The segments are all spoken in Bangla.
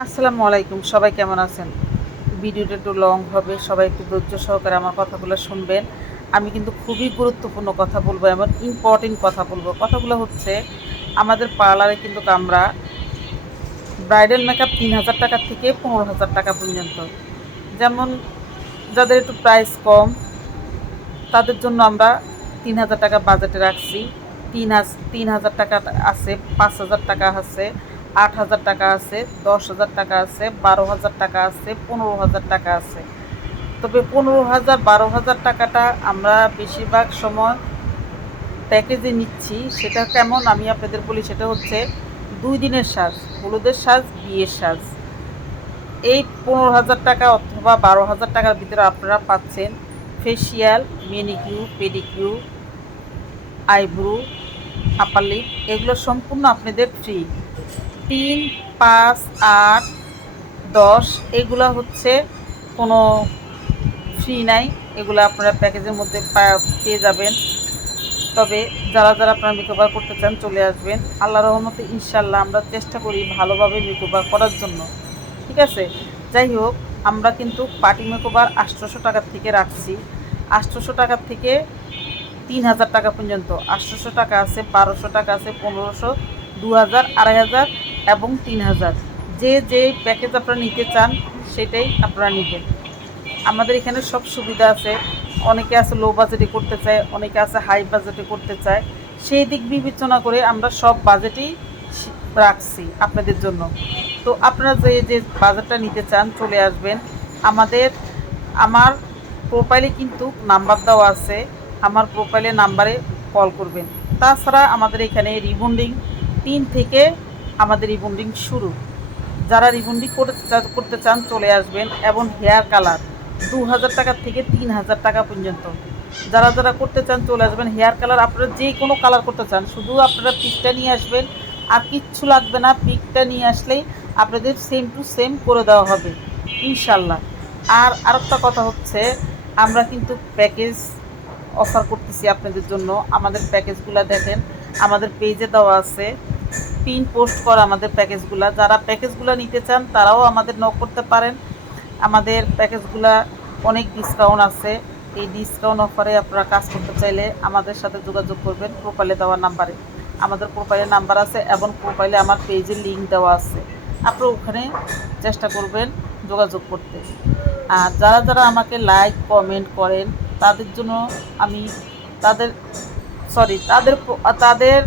আসসালামু আলাইকুম, সবাই কেমন আছেন? ভিডিওটা একটু লং হবে, সবাই একটু ধৈর্য সহকারে আমার কথাগুলো শুনবেন। আমি কিন্তু খুবই গুরুত্বপূর্ণ কথা বলবো, এমন ইম্পর্টেন্ট কথা বলবো। কথাগুলো হচ্ছে, আমাদের পার্লারে কিন্তু আমরা ব্রাইডাল মেকআপ ৩,০০০ টাকা থেকে ১৫,০০০ টাকা পর্যন্ত। যেমন যাদের একটু প্রাইস কম, তাদের জন্য আমরা ৩,০০০ টাকা বাজেটে রাখছি। ৩,০০০ টাকা আছে, ৫,০০০ টাকা আছে, ৮,০০০ টাকা আছে, ১০,০০০ টাকা আছে, ১২,০০০ টাকা আছে, ১৫,০০০ টাকা আছে। তবে ১৫,০০০, ১২,০০০ টাকাটা আমরা বেশিরভাগ সময় প্যাকেজে নিচ্ছি। সেটা কেমন আমি আপনাদের বলি, সেটা হচ্ছে 2 দিনের সাজ, হলুদের সাজ, বিয়ের সাজ। এই ১৫,০০০ টাকা অথবা ১২,০০০ টাকার ভিতরে আপনারা পাচ্ছেন facial, manicure, pedicure, eyebrow, upper lip, এগুলো সম্পূর্ণ আপনাদের ফ্রি। ৩, ৫, ৮, ১০ এগুলো হচ্ছে কোনো ফ্রি নাই, এগুলো আপনারা প্যাকেজের মধ্যে পেয়ে যাবেন। তবে যারা যারা আপনারা মেকওভার করতে চান চলে আসবেন। আল্লাহর রহমতে ইনশাল্লাহ আমরা চেষ্টা করি ভালোভাবে মেকওভার করার জন্য, ঠিক আছে? যাই হোক, আমরা কিন্তু পার্টি মেকওভার ৮০০ টাকার থেকে রাখছি। ৮০০ টাকা থেকে ৩,০০০ টাকা পর্যন্ত। ৮০০ টাকা আছে, ১২০০ টাকা আছে, ১৫০০, ২,০০০, ২,৫০০ এবং ৩,০০০। যে যে প্যাকেজ আপনারা নিতে চান সেটাই আপনারা নেবেন। আমাদের এখানে সব সুবিধা আছে। অনেকে আছে লো বাজেটে করতে চায়, অনেকে আছে হাই বাজেটে করতে চায়। সেই দিক বিবেচনা করে আমরা সব বাজেটেই রাখছি আপনাদের জন্য। তো আপনারা যে যে বাজেটটা নিতে চান চলে আসবেন। আমার প্রোফাইলে কিন্তু নাম্বার দেওয়া আছে, আমার প্রোফাইলের নাম্বারে কল করবেন। তাছাড়া আমাদের এখানে রিবন্ডিং ৩ থেকে আমাদের রিবন্ডিং শুরু। যারা রিবন্ডিং করতে চান চলে আসবেন। এবং হেয়ার কালার ২,০০০ টাকা থেকে ৩,০০০ টাকা পর্যন্ত। যারা যারা করতে চান চলে আসবেন। হেয়ার কালার আপনারা যে কোনো কালার করতে চান, শুধু আপনারা পিকটা নিয়ে আসবেন, আর কিচ্ছু লাগবে না। পিকটা নিয়ে আসলেই আপনাদের সেম টু সেম করে দেওয়া হবে ইনশাল্লাহ। আর আরেকটা কথা হচ্ছে, আমরা কিন্তু প্যাকেজ অফার করতেছি আপনাদের জন্য। আমাদের প্যাকেজগুলো দেখেন, আমাদের পেজে দেওয়া আছে, পিন পোস্ট করা আমাদের প্যাকেজগুলো। যারা প্যাকেজগুলো নিতে চান তারাও আমাদের নক করতে পারেন। আমাদের প্যাকেজগুলো অনেক ডিসকাউন্ট আছে। এই ডিসকাউন্ট অফারে আপনারা কাজ করতে চাইলে আমাদের সাথে যোগাযোগ করবেন প্রোফাইলে দেওয়া নাম্বারে। আমাদের প্রোফাইলে নাম্বার আছে এবং প্রোফাইলে আমার পেজের লিঙ্ক দেওয়া আছে। আপনারা ওখানে চেষ্টা করবেন যোগাযোগ করতে। আর যারা যারা আমাকে লাইক কমেন্ট করেন তাদের জন্য আমি তাদের সরি তাদের তাদের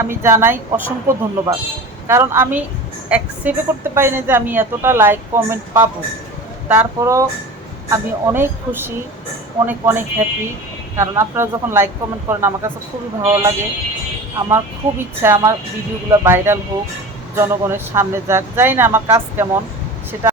আমি জানাই অসংখ্য ধন্যবাদ। কারণ আমি অ্যাকসেপ্ট করতে পারি না যে আমি এতটা লাইক কমেন্ট পাবো। তারপরও আমি অনেক খুশি, অনেক অনেক হ্যাপি। কারণ আপনারা যখন লাইক কমেন্ট করেন আমার কাছে খুবই ভালো লাগে। আমার খুব ইচ্ছা আমার ভিডিওগুলো ভাইরাল হোক, জনগণের সামনে যাক। জানি না আমার কাজ কেমন সেটা